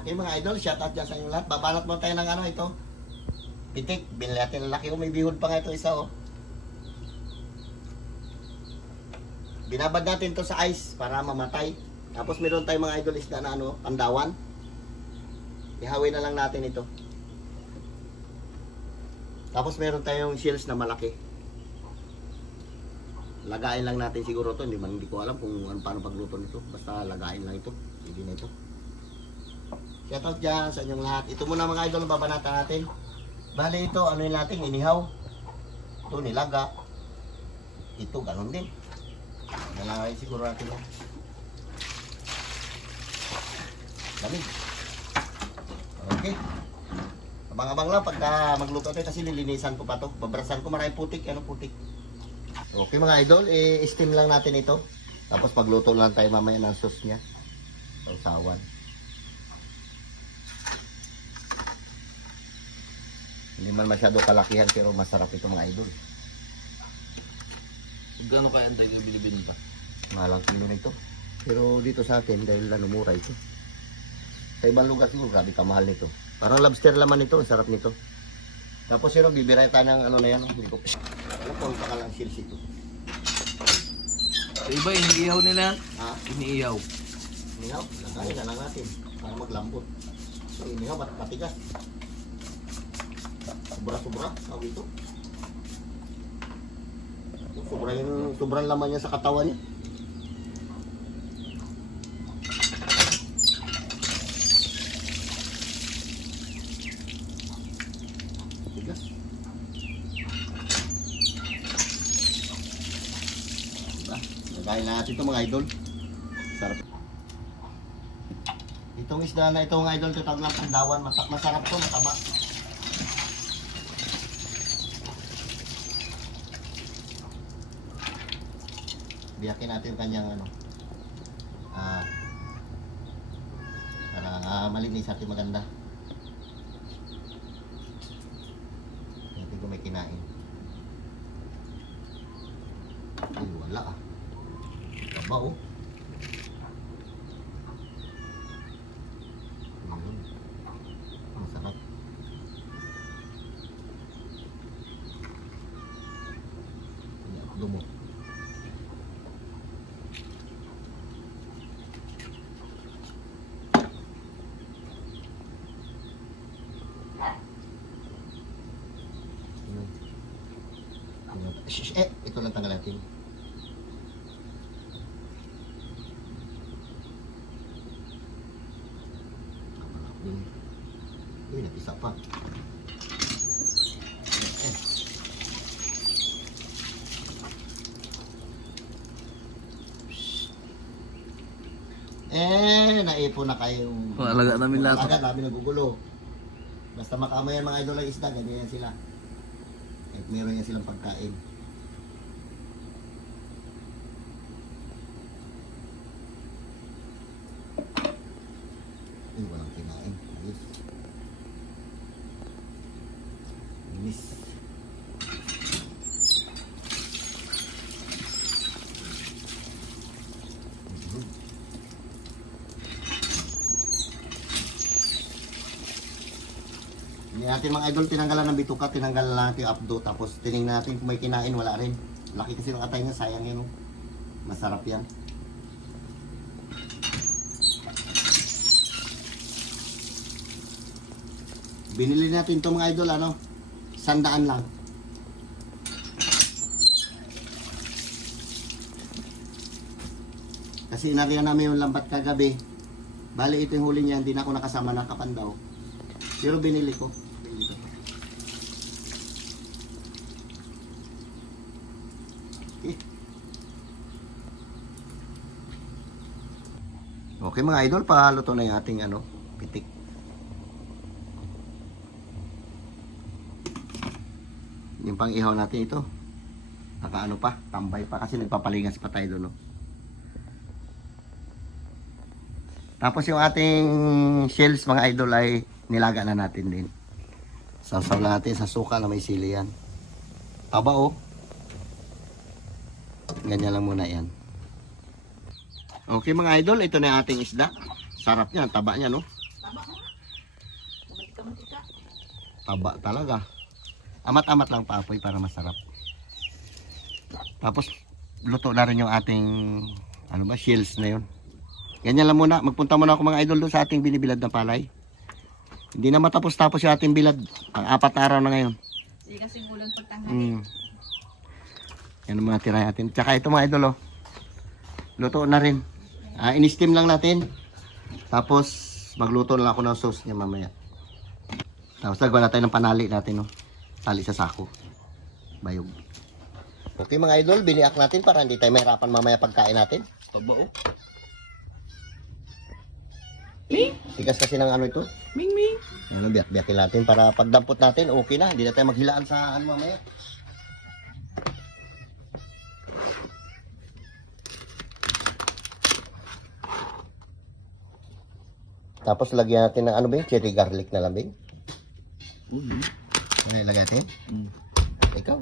Okay mga idol, shout out dyan sa inyong lahat. Babalot mo tayo ng ano ito. Pitik, binili natin ang laki. May bihod pa nga ito isa oh. Binabad natin to sa ice para mamatay. Tapos meron tayong mga idol isda na ano, pandawan. Ihawin na lang natin ito. Tapos meron tayong shells na malaki. Lagain lang natin siguro to. Hindi ko alam kung paano pagluto nito. Basta lagain lang ito. Hindi na ito. Shoutout dyan sa inyong lahat. Ito muna mga idol ang babanatan natin. Bale ito, ano yung natin, inihaw. Ito, nilaga. Ito, ganun din. Nalangay siguro natin yan. Lamig. Okay. Abang-abang lang pagka magluto ito kasi lilinisan ko pa to. Babrasan ko maraming putik. Ano putik? Okay mga idol, i-steam lang natin ito. Tapos pagluto lang tayo mamaya ng sauce niya. Sausawan. Hindi man masyado kalakihan pero masarap ito mga idol. Gano'n kaya ang dahil bilibin pa? Malang kilo nito. Pero dito sa atin dahil mura ito. Sa ibang lugar siguro grabe kamahal nito. Parang lobster laman ito, ang sarap nito. Tapos yun, bibiray tayo ng ano na yan. Hindi ko alam kung pa ka lang sils ito. Sa iba, iniiyaw nila. Ha? Iniiyaw. Inihaw, lagayin na lang natin para maglambot. So inihaw, patigas. Sobra-sobra, tawag ito. Sobrang laman niya sa katawan niya. Tigas. Diba? Lagayin natin ito mga idol. Sarap. Itong isda na ito mga idol, tutawag lang pandawan. Masarap to, mataba. Biyakin natin yung kanyang ano. Para malinis natin maganda. Natin kung may kinain. Ay, wala ah. Taba oh. Ayun. Ang sarap. Lumo. Ito lang tanggal natin. Uy, nag-isa pa. Naipon na kayo. Alaga namin lahat. Agad namin nagugulo. Basta makamayan mga idol ay isda, ganyan sila. At meron yan silang pagkain. Ay, walang kinain. Ayos. Inis. Hindi natin mga idol tinanggalan ng bituka, tinanggalan natin yung abdo, tapos tinignan natin kung may kinain, wala rin. Laki kasi ng atay niya, sayang yan. Oh. Masarap yan. Binili natin ito mga idol, ano? 100 lang. Kasi inariyan namin yung lambat kagabi. Bali ito yung huli niya, hindi na ako nakasama ng kapandaw. Pero binili ko. Okay mga idol, paluto na yung ating ano, pitik. Yung pang ihaw natin ito. Nakaano pa, tambay pa kasi nagpapalingas pa tayo doon. No? Tapos yung ating shells mga idol ay nilaga na natin din. Sasaw lang natin sa suka na may sili yan. Taba oh. Ganyan lang muna yan. Okay mga idol, ito na yung ating isda. Sarap niya, taba niya no. Taba talaga. Amat-amat lang papoy para masarap. Tapos luto na rin yung ating shells na yun. Ganyan lang muna. Magpunta muna ako mga idol doon sa ating binibilad na palay. Hindi na matapos-tapos yung ating bilad. Ang 4 na araw na ngayon. Hindi kasi ulan pagtanghali. Yan ang mga tira natin. Tsaka ito mga idol, oh. Luto na rin. In-steam lang natin. Tapos magluto lang ako ng sauce niya mamaya. Tapos nagawa na tayo ng panali natin, oh. Tali sa sako. Bayog. Okay mga idol, biniak natin para hindi tayo mahirapan mamaya pagkain natin. Taba oh. Tigas kasi ng ito. Ming ming. Biyak-biyakin natin para pagdampot natin, okay na. Hindi na tayo maghilaan sa mamaya. Tapos lagyan natin ng cherry garlic na lambing. Ano ilagay natin? Ikaw.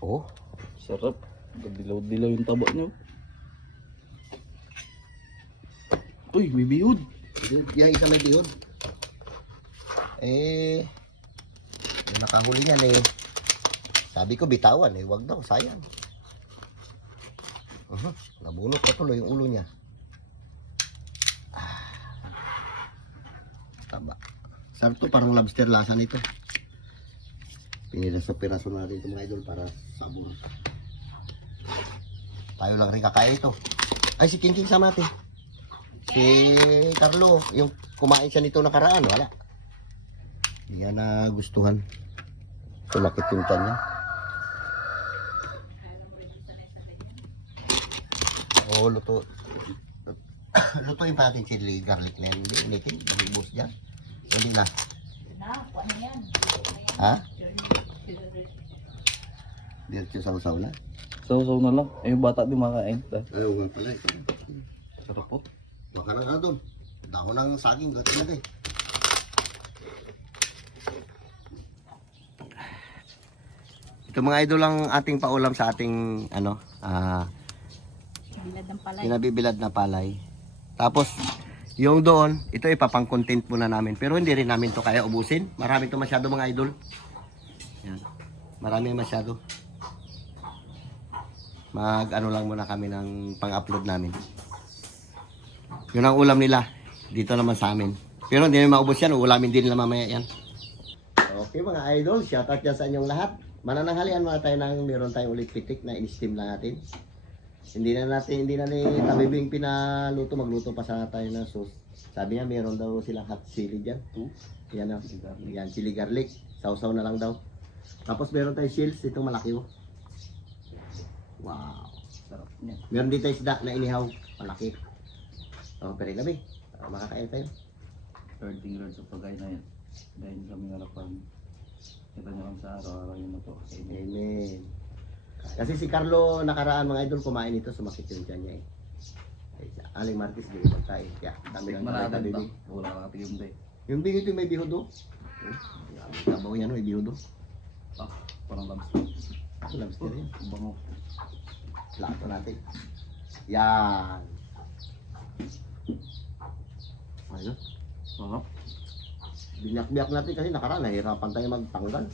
Oh, Sarap. Dilaw-dilaw yung taba niyo. Uy, may bihod. yung isa may bihod. Yung nakahuli yan sabi ko bitawan wag daw, sayang. Nabunot pa tuloy yung ulo niya. Taba. Sarap to, parang lobster lasa nito. Piniraso-piraso natin ito mga idol para sabon. Tayo lang rin kakain ito. Ay, si King sama natin. Si Carlo, yung kumain siya nito nakaraan, wala. Hindi niya nagustuhan. Sumakit yung tiyan niya. Oo, luto. Lutuin pa natin chili garlic na yan. Hindi, initin. Nabibos dyan. Hindi na. Ano yan? Ha? Diretso saw-saw na. Saw-saw na lang. Eh, yung bata di makain. Ayaw nga pala ito. Sarap po. Baka nang doon. Dahon ng saging. Gati na kayo. Ito mga idol lang ating paulam sa ating Bilad ng palay. pinabibilad na palay. Tapos yung doon, ito ipapang-content muna namin. Pero hindi rin namin to kaya ubusin. Marami to masyado mga idol. Yan. Marami masyado. Lang muna kami ng pang-upload namin. Yun ang ulam nila. Dito naman sa amin. Pero hindi namin maubos yan. Ulamin din nila mamaya yan. Okay mga idol, shoutout dyan sa inyong lahat. Manananghalian mga tayo ng meron tayong ulit pitik na in-steam lang natin. Hindi na ni Tabibing pinaluto, magluto pa sana tayo ng sauce. Sabi niya meron daw silang hot chili dyan. Yan o, yan, chili garlic. Sausaw na lang daw. Tapos meron tayong shells, itong malaki o. Wow, sarap niya. Meron din tayong isda na inihaw, malaki. O, pero gabi, makakain tayo. Third thing Lord sa pagay na yan. Dahil kami harapan. Kita niyo lang sa araw-araw yun na to. Amen. Kasi si Carlo nakaraan mga idol kumain ito, sumakit yung tiyan niya Aling Martis din ibang tayo. Kaya dami lang tayo tabibig. Wala ka tigim day. Yung bing ito may bihodo. Tabaw yan may bihodo. Parang lobster. Lobster yan. Bango. Plato natin. Yan. Ayun. Sarap. Binyak-biyak natin kasi nakaraan nahirapan tayo magtanggal.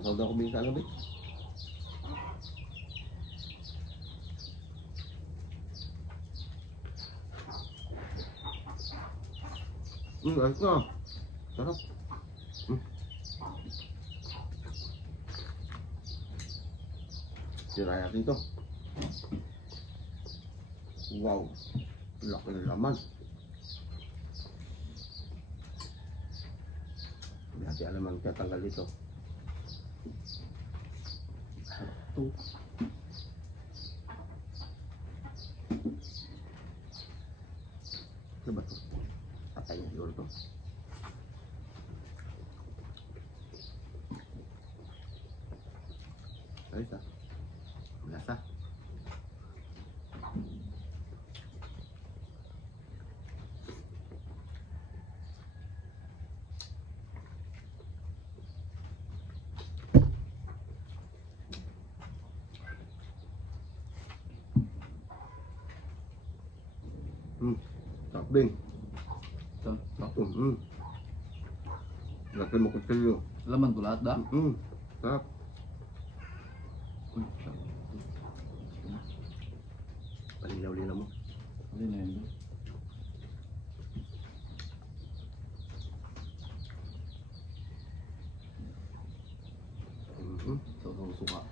Saw daw ko bisa ano ba? Ayos na. Sarap. Sira natin to. Wow. Laki ng laman. Hindi natin alam ang tatanggal dito. Ito. Ano ba ito? Patay na siguro ito. Ayos ah. Lasa. Bing. Ito. Ito. Laki mo kutsilyo. Laman ko lahat da. Sarap. Uy, sarap. Palinaw-linaw mo. Ano na yun? So, suka.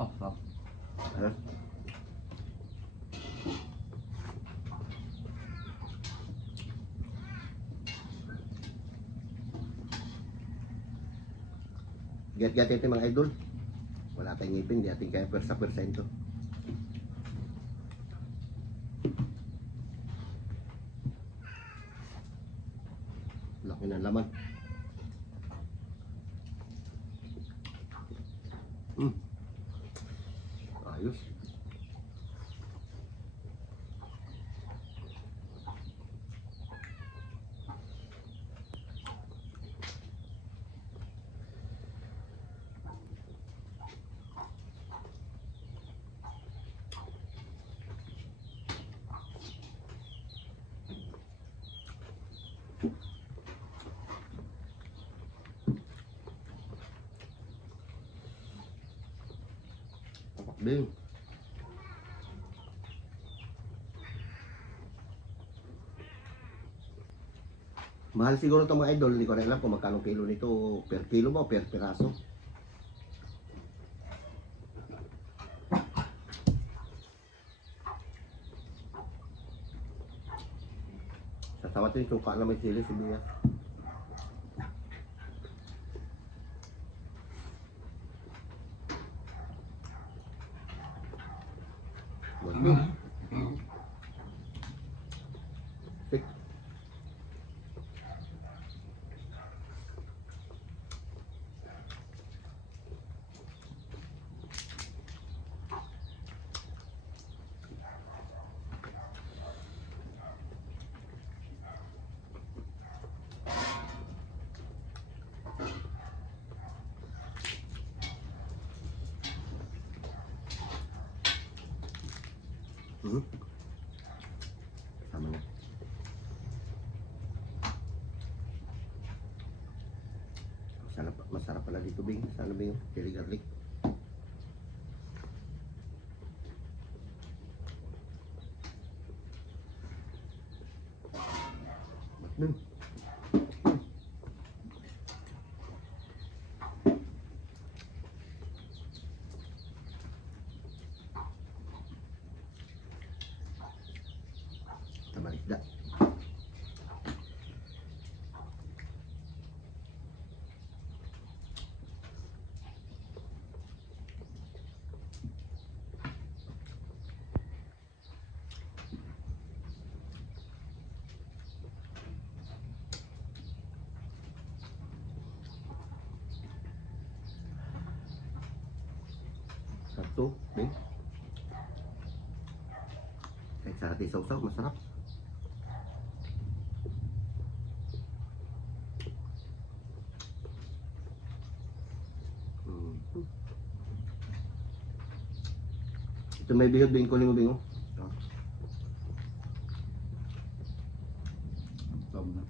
Oh, sarap. Eh? Gat-gat ito mga idol. Wala tayong ngipin, di ating kaya persa-persa ito. Laki ng laman. Ayos. Bing. Mahal siguro ito mga idol, hindi ko rin alam kung magkano kilo nito, per kilo ba o per piraso. Sa tawat yung suka na may sili, sibuyas. Tik. Sama na. Masarap pala dito, Bing. Sana ba yung chili garlic? Bing. Tamang isda. Satu, Bing. Kahit sa ating sausaw, masarap. Ito may bihod, Bing. Kunin mo, Bing. Oh. Sarap na.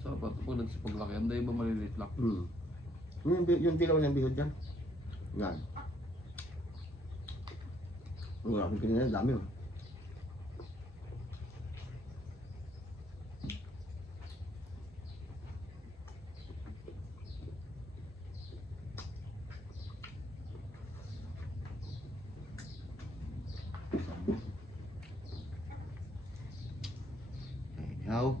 Sarap at pag nagsipaglaki, anday ba maliliit lang? Yung dilaw ng bihod dyan. Yan. Wala akong pinina, dami oh. How?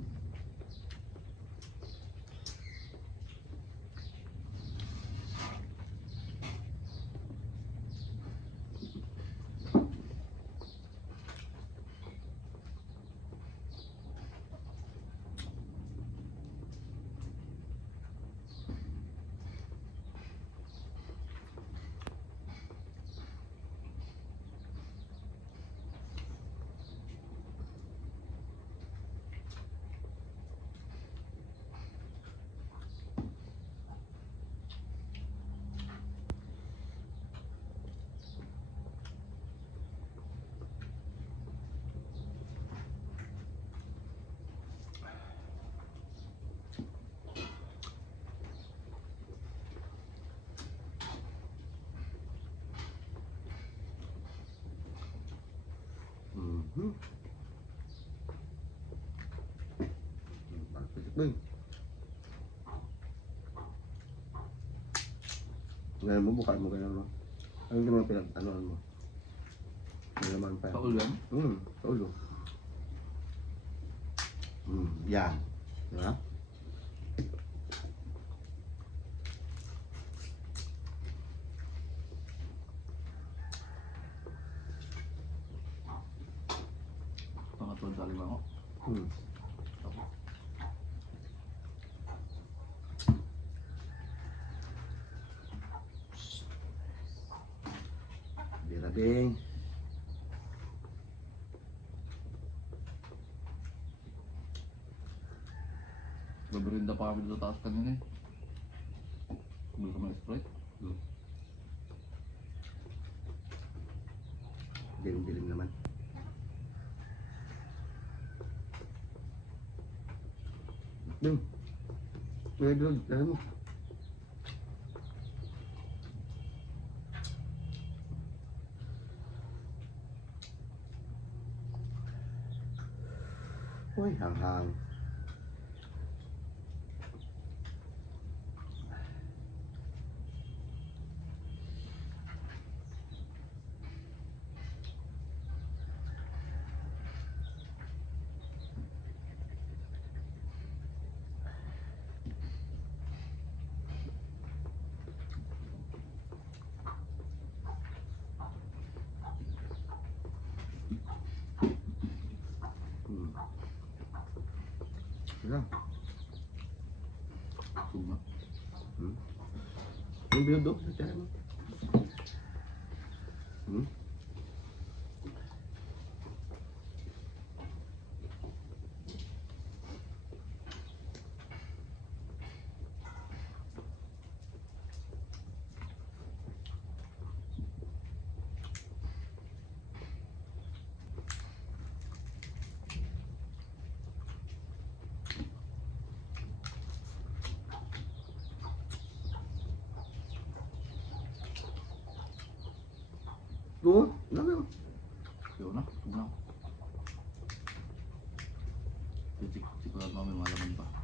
Hmm. Boy. Ngayon mo, buka mo ganyan mo. Ano yung mga pinag-anoan mo? May laman pa. Sa ulo yan? Sa ulo. Yan. Diba? Pangatulog sa lima ko. Hmm. Birabing. Baberinda pa kami dito taas kanina eh. Bumili kami ng Sprite. Dilim-dilim naman. May doon, dala mo. Uy, hanghang. Lang. Suma. Yung bildo, sa tiyan mo. Oo, naman. Yun na. Yun na. Sik-sik lang namin malaman pa.